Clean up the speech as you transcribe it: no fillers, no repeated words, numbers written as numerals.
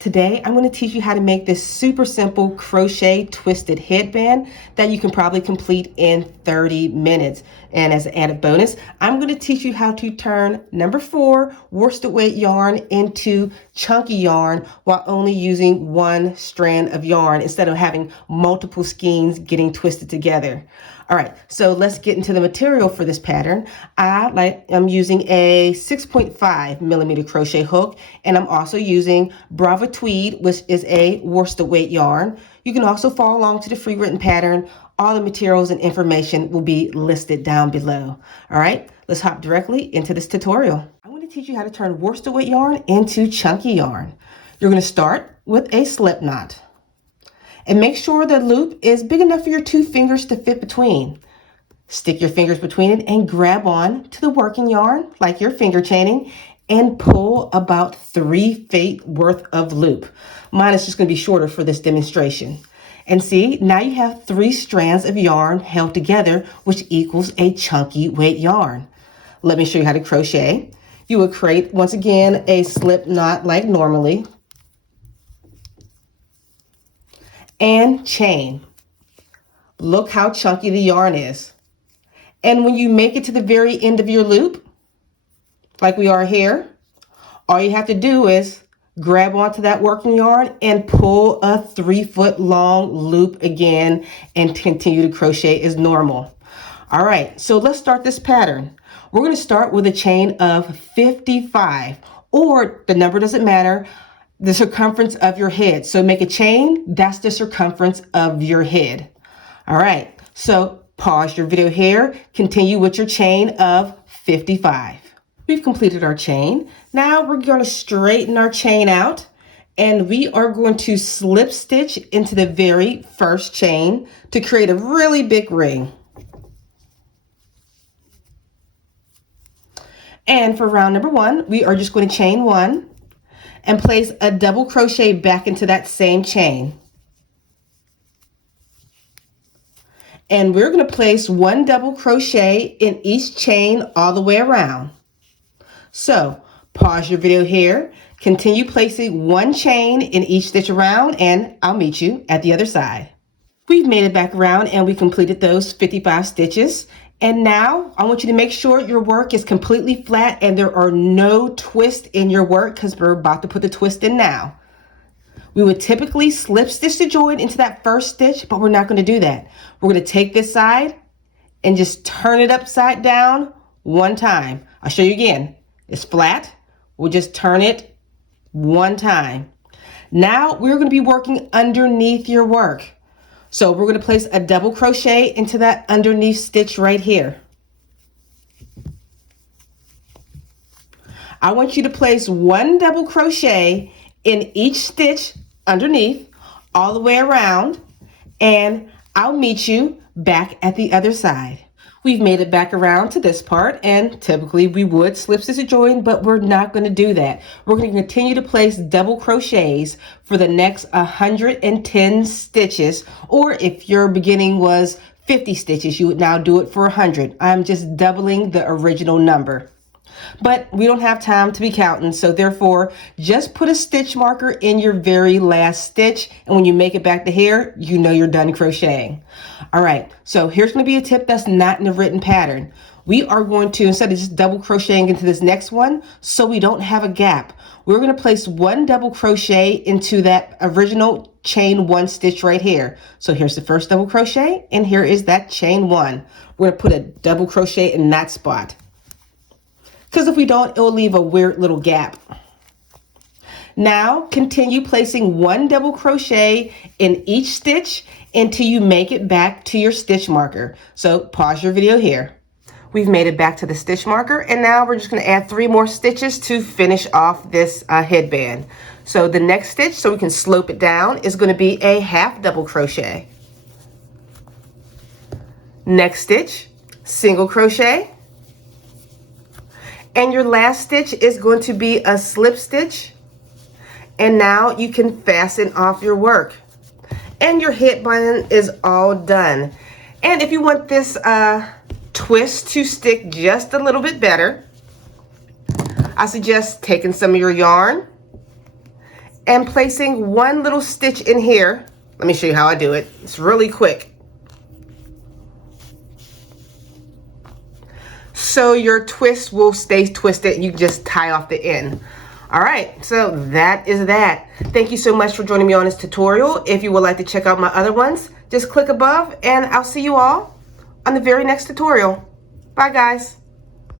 Today, I'm going to teach you how to make this super simple crochet twisted headband that you can probably complete in 30 minutes. And as an added bonus, I'm going to teach you how to turn number 4 worsted weight yarn into chunky yarn while only using one strand of yarn instead of having multiple skeins getting twisted together. All right, so let's get into the material for this pattern. I'm using a 6.5 millimeter crochet hook, and I'm also using Brava Tweed, which is a worsted weight yarn. You can also follow along to the free written pattern. All the materials and information will be listed down below. All right, let's hop directly into this tutorial. I'm going to teach you how to turn worsted weight yarn into chunky yarn. You're going to start with a slip knot. And make sure the loop is big enough for your 2 fingers to fit between. Stick your fingers between it and grab on to the working yarn like you're finger chaining and pull about 3 feet worth of loop. Mine is just going to be shorter for this demonstration. And see, now you have 3 strands of yarn held together, which equals a chunky weight yarn. Let me show you how to crochet. You would create, once again, a slip knot like normally. And chain. Look how chunky the yarn is. And when you make it to the very end of your loop, like we are here, all you have to do is grab onto that working yarn and pull a 3-foot long loop again and continue to crochet as normal. All right, so let's start this pattern. We're going to start with a chain of 55, or the number doesn't matter, the circumference of your head. So make a chain, that's the circumference of your head. All right, so pause your video here, continue with your chain of 55. We've completed our chain. Now we're going to straighten our chain out, and we are going to slip stitch into the very first chain to create a really big ring. And for round number 1, we are just going to chain 1 and place a double crochet back into that same chain. And we're going to place 1 double crochet in each chain all the way around. So pause your video here, continue placing 1 chain in each stitch around, and I'll meet you at the other side. We've made it back around and we completed those 55 stitches. And now I want you to make sure your work is completely flat and there are no twists in your work, because we're about to put the twist in now. We would typically slip stitch the join into that first stitch, but we're not going to do that. We're going to take this side and just turn it upside down 1 time. I'll show you again. It's flat. We'll just turn it 1 time. Now we're going to be working underneath your work. So we're going to place a double crochet into that underneath stitch right here. I want you to place 1 double crochet in each stitch underneath all the way around, and I'll meet you back at the other side. We've made it back around to this part, and typically we would slip stitch a join, but we're not going to do that. We're going to continue to place double crochets for the next 110 stitches, or if your beginning was 50 stitches, you would now do it for 100. I'm just doubling the original number. But we don't have time to be counting, so therefore just put a stitch marker in your very last stitch, and when you make it back to here, you know you're done crocheting. All right, so here's going to be a tip that's not in the written pattern. We are going to, instead of just double crocheting into this next one, so we don't have a gap, we're going to place 1 double crochet into that original chain 1 stitch right here. So here's the first double crochet, and here is that chain 1. We're going to put a double crochet in that spot, because if we don't, it will leave a weird little gap. Now continue placing 1 double crochet in each stitch until you make it back to your stitch marker. So pause your video here. We've made it back to the stitch marker, and now we're just going to add 3 more stitches to finish off this headband. So the next stitch, so we can slope it down, is going to be a half double crochet. Next stitch, single crochet. And your last stitch is going to be a slip stitch. And now you can fasten off your work. And your headband is all done. And if you want this twist to stick just a little bit better, I suggest taking some of your yarn and placing one little stitch in here. Let me show you how I do it. It's really quick. So your twist will stay twisted and you just tie off the end. All right, so that is that. Thank you so much for joining me on this tutorial. If you would like to check out my other ones, just click above and I'll see you all on the very next tutorial. Bye guys.